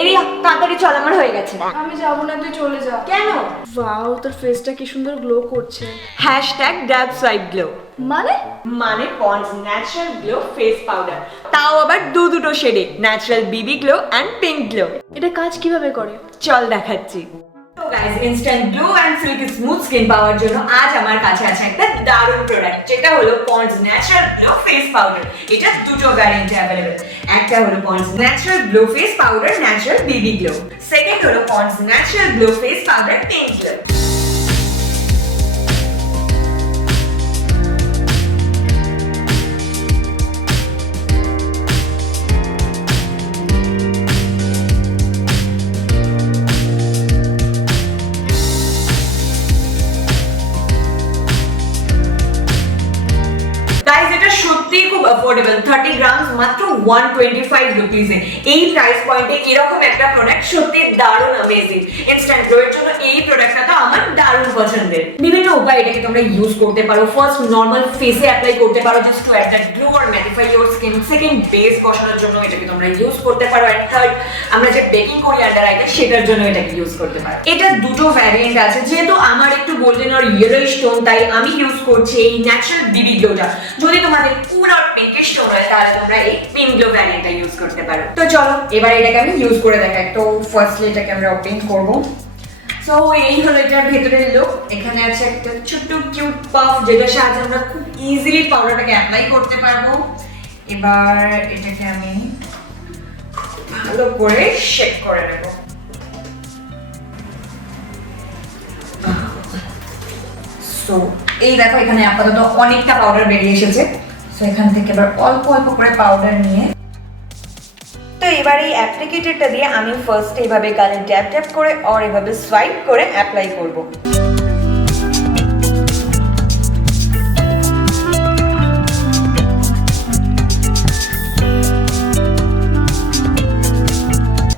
Area তাড়াতাড়ি চল, আমার হয়ে গেছে। আমি যাবো না, তুই চলে যা। কেন? ওয়াও, তোর ফেসটা কি সুন্দর গ্লো করছে। #DabSwipeGlow মানে Pond's natural glow face powder, তাও আবার দুটো শেডে, natural BB glow and pink glow. এটা কাজ কিভাবে করে চল দেখাচ্ছি। তো guys, instant glow and silky smooth skin পাওয়ার জন্য আজ আমার কাছে আছে একটা দারুণ প্রোডাক্ট, যেটা হলো Pond's natural glow face powder. এটা দুটো ভ্যারিয়েন্টে অ্যাভেলেবল। একটা হলো Pond's natural glow face powder natural BB glow, second হলো Pond's natural glow face powder pink glow. সত্যিই খুব অ্যাফোর্ডেবল, 30 গ্রামস মাত্র 125 রুপিসে। এই প্রাইস পয়েন্টে এরকম একটা প্রোডাক্ট সত্যি দারুণ অ্যামেজিং। ইনস্ট্যান্ট গ্লো এর জন্য এই প্রোডাক্টটা তো আমার দারুণ পছন্দের। বিভিন্ন উপায়ে এটাকে তোমরা ইউজ করতে পারো। ফার্স্ট নরমাল ফেসে অ্যাপ্লাই করতে পারো just to add that glow or mattify your skin. Second, base বসানোর জন্য এটাকে তোমরা ইউজ করতে পারো। এন্ড থার্ড, আমরা যে বেকিং করি আন্ডার আইতে সেটার জন্য এটাকে ইউজ করতে পারো। এটা দুটো ভ্যারিয়েন্ট আছে, যেহেতু আমার একটু গোল্ডেন আর ইয়েলোইশ টোন, তাই আমি ইউজ করছি এই ন্যাচারাল বিবি গ্লোটা। যদি তোমাদের কুল আর পিঙ্কিশ টোন হয় তাহলে তোমরা এই পিঙ্ক গ্লো ভ্যারিয়েন্টটা ইউজ করতে পারো। তো চলো এবার এটাকে আমি ইউজ করে দেখাই। তো ফার্স্টলি এটাকে আমরা ওপেন করব। সো এই হলো এটার ভেতরের লুক। এখানে আছে একটা ছোট্ট কিউট পাফ, যেটার সাহায্যে আমরা খুব ইজিলি পাউডারটাকে অ্যাপ্লাই করতে পারবো। এবার এটাকে আমি ভালো করে শেক করে নেব। সো এই দেখো, এখানে আপাতত অনেকটা পাউডার বেরিয়ে এসেছে। সো এখান থেকে এবার অল্প অল্প করে পাউডার নিয়ে, তো এবার এই অ্যাপ্লিকেটরটা দিয়ে আমি ফার্স্ট এইভাবে গালে ট্যাপ ট্যাপ করে আর এভাবে সোয়াইপ করে অ্যাপ্লাই করব।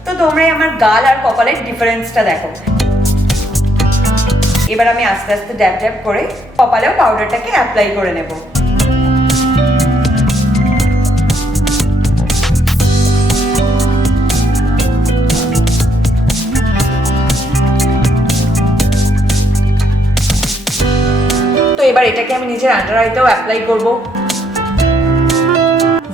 তো তোমরাই আমার গাল আর কপালের ডিফারেন্সটা দেখো। এবার আমি আস্তে আস্তে ট্যাপ ট্যাপ করে কপালেও পাউডারটাকে অ্যাপ্লাই করে নেব। তো এবার এটাকে আমি নিজের আন্ডার আইতেও অ্যাপ্লাই করব।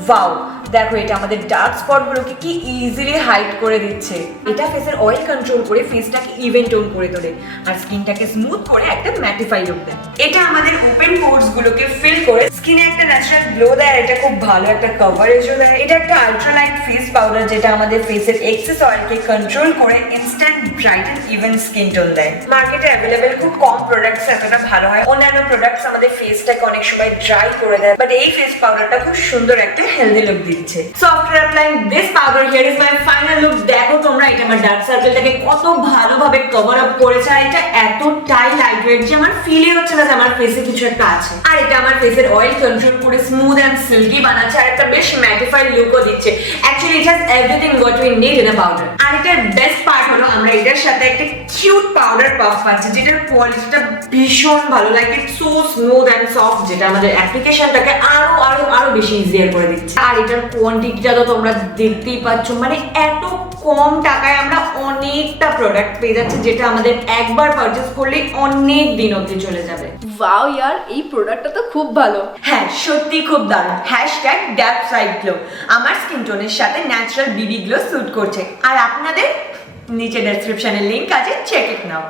ওয়াও, দেখো এটা আমাদের ডার্ক স্পট গুলোকে কি ইজিলি হাইড করে দিচ্ছে। এটা ফেসের অয়েল কন্ট্রোল করে ফেসটাকে ইভেন টোন করে তোলে আর স্কিনটাকে স্মুথ করে একটা ম্যাটিফাই লুক দেয়। এটা আমাদের ওপেন পোরস গুলোকে ফিল করে স্কিনে একটা ন্যাচারাল গ্লো দেয়। এটা খুব ভালো একটা কভারেজও দেয়। এটা একটা আল্ট্রালাইট ফেস পাউডার, যেটা আমাদের ফেসের এক্সেস অয়েলকে কন্ট্রোল করে instant bright and even skin tone দেয়। মার্কেটে অ্যাভেলেবেল খুব কম প্রোডাক্টস এতটা ভালো হয়। অন্যান্য প্রোডাক্টস আমাদের ফেসটাকে অনেক সময় ড্রাই করে দেয়, বাট এই ফেস পাউডারটা খুব সুন্দর একটা হেলদি লুক দিচ্ছে। So after applying this powder, here is my final look. দেখো তোমরা, এটা আমার ডার্ক সার্কেলটাকে কত ভালোভাবে কভার আপ করেছে। আর এটা এতটাই লাইটওয়েট যে আমার ফিলই হচ্ছে না যে আমার ফেসে কিছু একটা আছে। আর এটা আমার ফেসের অয়েল কন্ট্রোল করে স্মুথ এন্ড সিল্কি বানাচ্ছে আর একটা বেশ ম্যাটিফাইড লুকও দিচ্ছে। Actually it has everything what we need in a powder. আর এটার বেস্ট পার্ট হলো আমরা এটার সাথে একটা কিউট পাউডার পাফ পাচ্ছি, যেটার কোয়ালিটিটা ভীষণ ভালো লাগে। It's so smooth and soft, যেটা আমাদের অ্যাপ্লিকেশনটাকে আরো আরো আরো বেশি ইজিয়ার করে দিচ্ছে। আর এটার কোয়ান্টিটিটা তো তোমরা দেখতেই পাচ্ছ, মানে এত কম টাকায় আমরা অনেকটা প্রোডাক্ট পেয়ে যাচ্ছি, যেটা আমাদের একবার পারচেজ করলে অনেক দিন অবধি চলে যাবে। ওয়াও ইয়ার, এই প্রোডাক্টটা তো খুব ভালো। হ্যাঁ, সত্যি খুব দারুণ। #DabSwipeGlow আমার স্কিন টোনের সাথে ন্যাচারাল বিবি গ্লো স্যুট করছে। আর আপনাদের নিচে ডেসক্রিপশনে লিংক আছে, চেক ইট নাও।